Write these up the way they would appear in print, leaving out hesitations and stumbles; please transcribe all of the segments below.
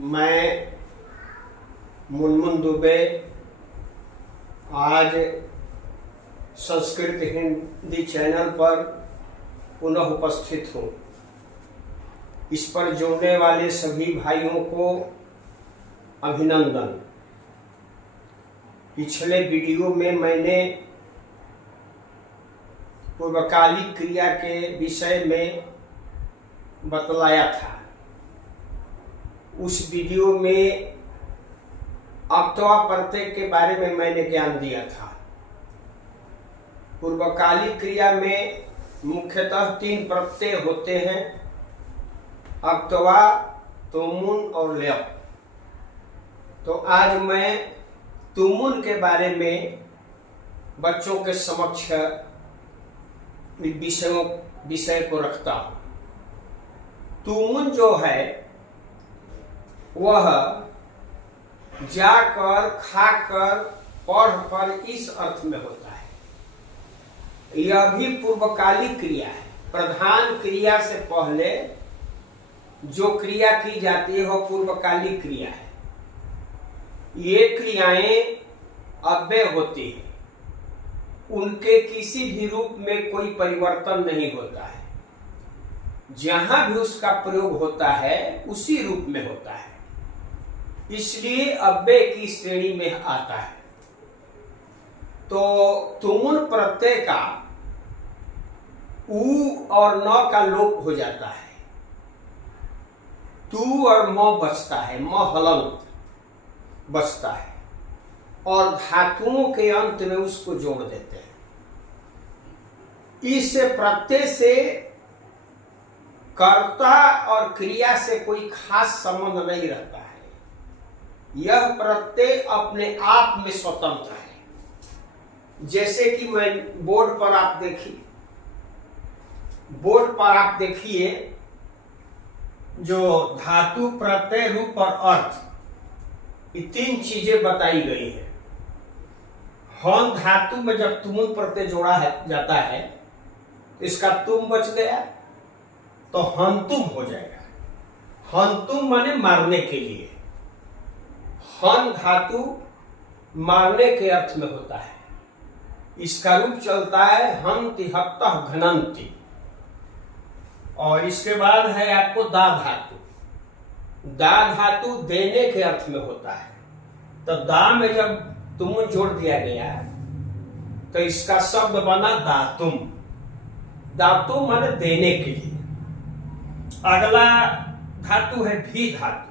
मैं मुनमुन दुबे आज संस्कृत हिंदी चैनल पर पुनः उपस्थित हूँ। इस पर जुड़ने वाले सभी भाइयों को अभिनंदन। पिछले वीडियो में मैंने पूर्वकालिक क्रिया के विषय में बतलाया था। उस वीडियो में अक्तवा प्रत्यय के बारे में मैंने ज्ञान दिया था। पूर्वकालिक क्रिया में मुख्यतः 3 प्रत्यय होते हैं, अक्तवा, तुमुन और ल्यप। तो आज मैं तुमुन के बारे में बच्चों के समक्ष विषय को रखता हूं। तुमुन जो है वह जाकर, खाकर, पढ़कर इस अर्थ में होता है। यह भी पूर्वकालिक क्रिया है। प्रधान क्रिया से पहले जो क्रिया की जाती है वह पूर्वकालिक क्रिया है। ये क्रियाएं अव्यय होती हैं, उनके किसी भी रूप में कोई परिवर्तन नहीं होता है। जहां भी उसका प्रयोग होता है उसी रूप में होता है, इसलिए अव्यय की श्रेणी में आता है। तो तुमुन प्रत्यय का उ और न का लोप हो जाता है, तू और म बचता है, म हलंत बचता है, और धातुओं के अंत में उसको जोड़ देते हैं। इस प्रत्यय से कर्ता और क्रिया से कोई खास संबंध नहीं रहता है। यह प्रत्यय अपने आप में स्वतंत्र है। जैसे कि मैं बोर्ड पर आप देखिए जो धातु, प्रत्यय, रूप और अर्थ, ये 3 चीजें बताई गई है। हन धातु में जब तुमुन प्रत्यय जोड़ा जाता है तो इसका तुम बच गया तो हंतुम हो जाएगा। हंतुम माने मारने के लिए। हन धातु मारने के अर्थ में होता है। इसका रूप चलता है हंति, हप्तः, घनंति। और इसके बाद है आपको दा धातु। दा धातु देने के अर्थ में होता है। तो दा में जब तुमुन जोड़ दिया गया तो इसका शब्द बना दातुम। दातुम माने देने के लिए। अगला धातु है भी धातु।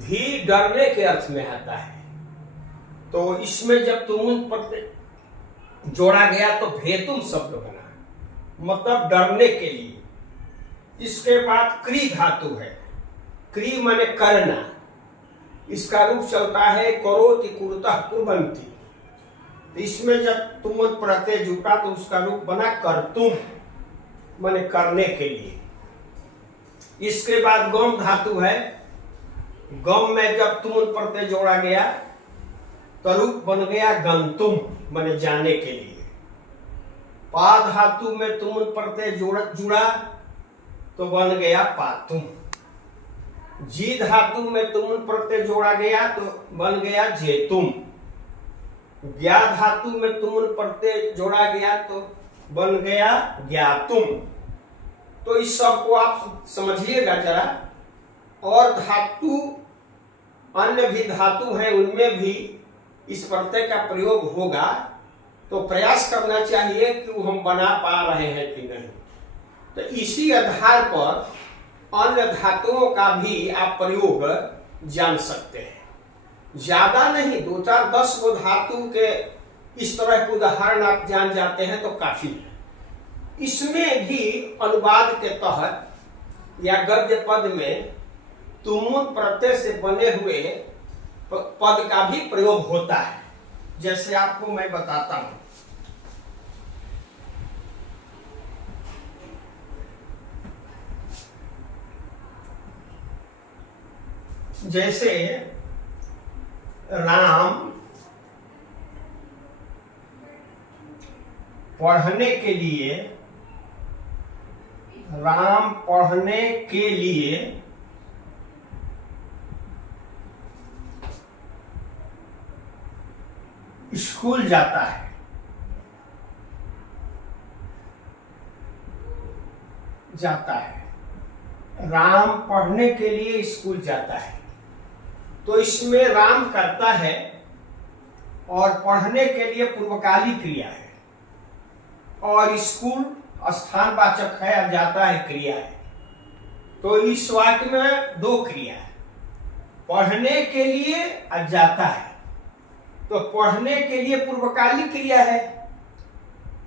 भी डरने के अर्थ में आता है। तो इसमें जब तुमुन प्रत्यय जोड़ा गया तो भेतुम शब्द बना, मतलब डरने के लिए। इसके बाद क्री धातु है। क्री माने करना। इसका रूप चलता है करोति, कुरुतः, कुर्वन्ति। इसमें जब तुमुन प्रत्यय जुटा तो उसका रूप बना कर्तुम, माने करने के लिए। इसके बाद गम धातु है। गम में जब तुमुन प्रत्यय जोड़ा गया तो रूप बन गया गंतुम, माने जाने के लिए। पा धातु में तुमुन प्रत्यय जुड़ा तो बन गया पातुम। जी धातु में तुमुन प्रत्यय जोड़ा गया तो बन गया जेतुम। ज्ञा धातु में तुमुन प्रत्यय जोड़ा गया तो बन गया ज्ञातुम। तो इस सब को आप समझिएगा जरा। और धातु, अन्य भी धातु हैं, उनमें भी इस प्रत्यय का प्रयोग होगा। तो प्रयास करना चाहिए कि वो हम बना पा रहे हैं कि नहीं। तो इसी आधार पर अन्य धातुओं का भी आप प्रयोग जान सकते हैं। ज्यादा नहीं, 2, 4, 10 गो धातु के इस तरह के उदाहरण आप जान जाते हैं तो काफी है। इसमें भी अनुवाद के तहत या गद्य पद में तुमुन प्रत्यय से बने हुए पद का भी प्रयोग होता है। जैसे आपको मैं बताता हूं। जैसे राम पढ़ने के लिए, राम पढ़ने के लिए स्कूल जाता है। राम पढ़ने के लिए स्कूल जाता है। तो इसमें राम करता है और पढ़ने के लिए पूर्वकाली क्रिया है, और स्कूल स्थानवाचक है और जाता है क्रिया है। तो इस वाक्य में दो क्रिया है, पढ़ने के लिए और जाता है। तो पढ़ने के लिए पूर्वकाली क्रिया है।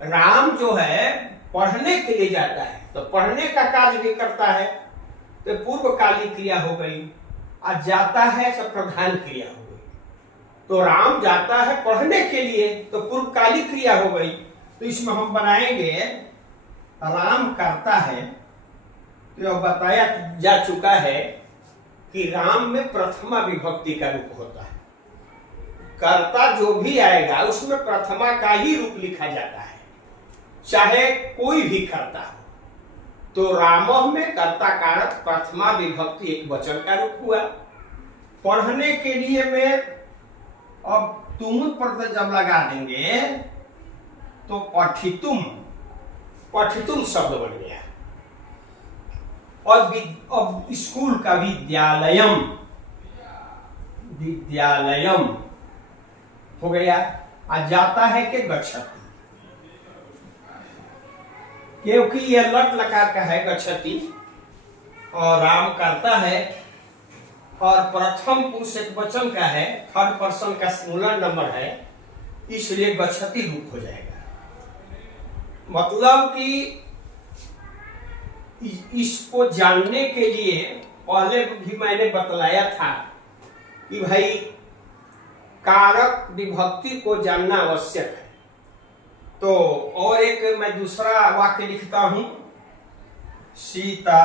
राम जो है पढ़ने के लिए जाता है, तो पढ़ने का कार्य भी करता है, तो पूर्वकाली क्रिया हो गई। और जाता है तो प्रधान क्रिया हो गई। तो राम जाता है पढ़ने के लिए, तो पूर्वकाली क्रिया हो गई। तो इसमें हम बनाएंगे राम करता है। तो यह बताया जा चुका है कि राम में प्रथमा विभक्ति का रूप होता है। कर्ता जो भी आएगा उसमें प्रथमा का ही रूप लिखा जाता है, चाहे कोई भी कर्ता हो। तो रामः में कर्ता कारक प्रथमा विभक्ति एक वचन का रूप हुआ। पढ़ने के लिए में अब तुम पर जब लगा देंगे तो पठितुम शब्द बन गया। और अब स्कूल का विद्यालयम हो गया। आ जाता है कि गच्छति, क्योंकि यह लट लकार का है गच्छति, और राम करता है, और प्रथम पुरुष एक वचन का है, थर्ड पर्सन का सिंगुलर नंबर है, इसलिए गच्छति रूप हो जाएगा। मतलब कि इसको जानने के लिए पहले भी मैंने बतलाया था कि भाई कारक विभक्ति को जानना आवश्यक है। तो और एक मैं दूसरा वाक्य लिखता हूं, सीता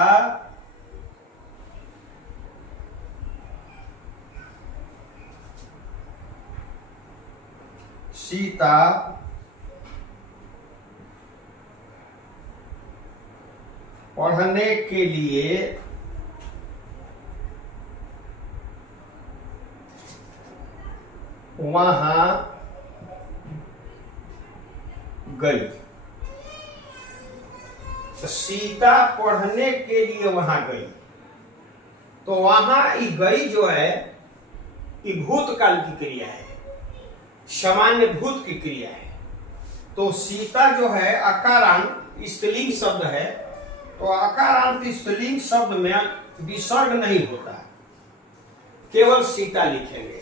पढ़ने के लिए वहां गई। तो सीता पढ़ने के लिए वहां गई, तो वहां गई जो है ये भूतकाल की क्रिया है, सामान्य भूत की क्रिया है। तो सीता जो है अकारांत स्त्रीलिंग शब्द है, तो अकारांत स्त्रीलिंग शब्द में विसर्ग नहीं होता, केवल सीता लिखेंगे।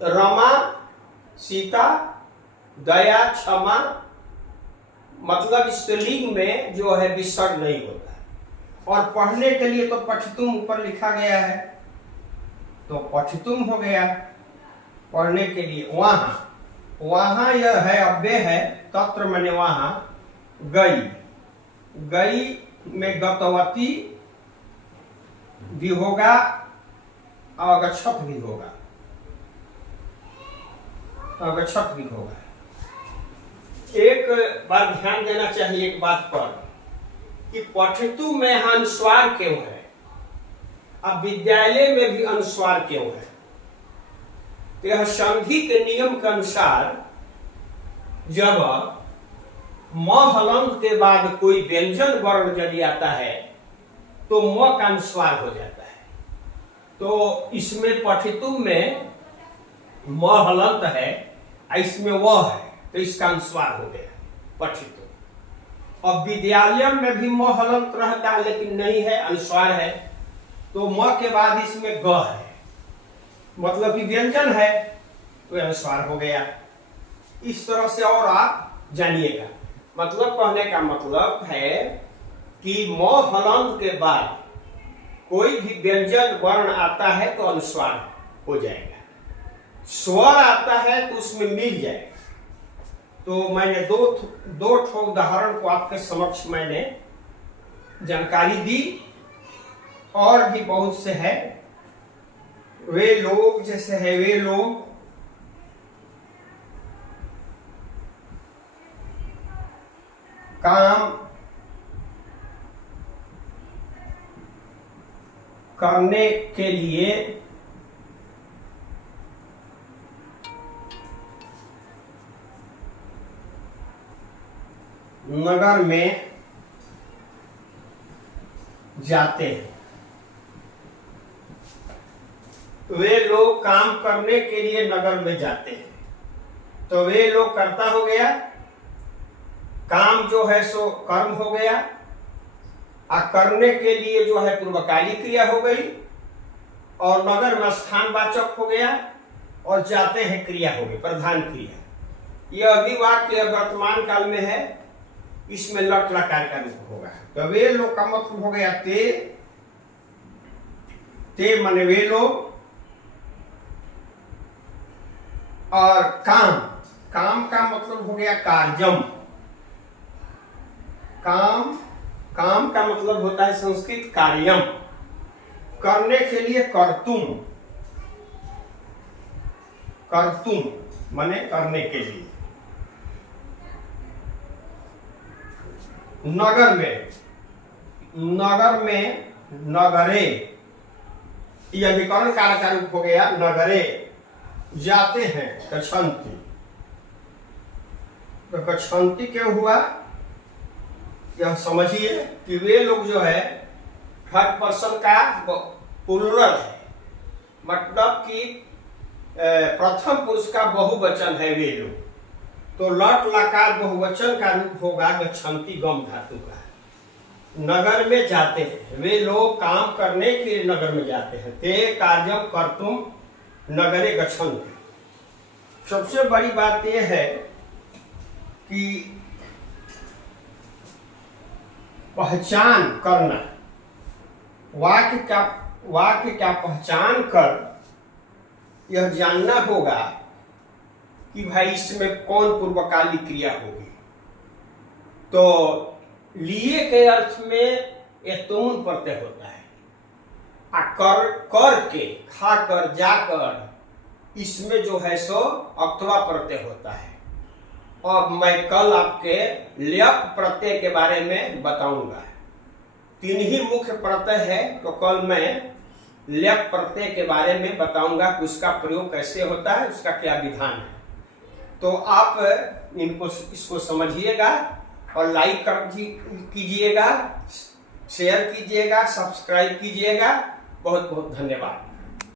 रमा, सीता, दया, क्षमा, मतलब स्त्रीलिंग में जो है विसर्ग नहीं होता। और पढ़ने के लिए तो पठितुम ऊपर लिखा गया है, तो पठितुम हो गया। पढ़ने के लिए वहां यह है अव्यय है, तत्र मैंने वहां गई में गतवती भी होगा और गच्छत भी होगा, एक बार ध्यान देना चाहिए एक बात पर कि पठितु में अनुस्वार क्यों है, अब विद्यालय में भी अनुस्वार क्यों है। तो यह संधि के नियम के अनुसार जब म हलंत के बाद कोई व्यंजन वर्ण यदि आता है तो म का अनुस्वार हो जाता है। तो इसमें पठितुम में म हलंत है, इसमें वह है, तो इसका अनुस्वार हो गया पठितुम। अब विद्यालय में भी म हलंत रहता है लेकिन नहीं है, अनुस्वार है, तो म के बाद इसमें ग है, मतलब कि व्यंजन है, तो अनुस्वार हो गया। इस तरह से और आप जानिएगा। मतलब कहने का मतलब है कि म हलंत के बाद कोई भी व्यंजन वर्ण आता है तो अनुस्वार हो जाएगा, स्वर आता है तो उसमें मिल जाएगा। तो मैंने दो ठो उदाहरण को आपके समक्ष मैंने जानकारी दी, और भी बहुत से है। वे लोग जैसे है, वे लोग काम करने के लिए नगर में जाते हैं। वे लोग काम करने के लिए नगर में जाते हैं। तो वे लोग कर्ता हो गया, काम जो है सो कर्म हो गया, और करने के लिए जो है पूर्वकाली क्रिया हो गई, और नगर में स्थानवाचक हो गया, और जाते हैं क्रिया हो गई, प्रधान क्रिया। यह अभी वाक्य वर्तमान काल में है, इसमें लट लकार का रूप होगा। तो वे लोग का मतलब हो गया ते माने वे लोग, और काम का मतलब हो गया कार्यम। काम का मतलब होता है संस्कृत कार्यम, करने के लिए कर्तुम माने करने के लिए। नगर में नगरे, यह विकर्ण काल का रूप हो गया नगरे, जाते हैं गच्छन्ति। तो गच्छन्ति क्यों हुआ, यह समझिए कि वे लोग जो है थर्ड पर्सन का प्लूरल है, मतलब कि प्रथम पुरुष का बहुवचन है वे लोग। तो लट लकार बहुवचन का रूप होगा गच्छन्ति गम धातु का। नगर में जाते हैं, वे लोग काम करने के लिए नगर में जाते हैं। ते कार्यम कर्तुम नगरे गच्छन्ति। सबसे बड़ी बात यह है कि पहचान करना, वाक्य का पहचान कर यह जानना होगा कि भाई इसमें कौन पूर्वकाली क्रिया होगी। तो लिए के अर्थ में यह तुम प्रत्यय होता है, कर के, खाकर, जाकर, इसमें जो है सो अक्तवा प्रत्यय होता है। और मैं कल आपके ल्यप प्रत्यय के बारे में बताऊंगा। 3 ही मुख्य प्रत्यय है, तो कल मैं ल्यप प्रत्यय के बारे में बताऊंगा कि उसका प्रयोग कैसे होता है, उसका क्या विधान है। तो आप इसको समझिएगा और लाइक कीजिएगा, शेयर कीजिएगा, सब्सक्राइब कीजिएगा। बहुत बहुत धन्यवाद।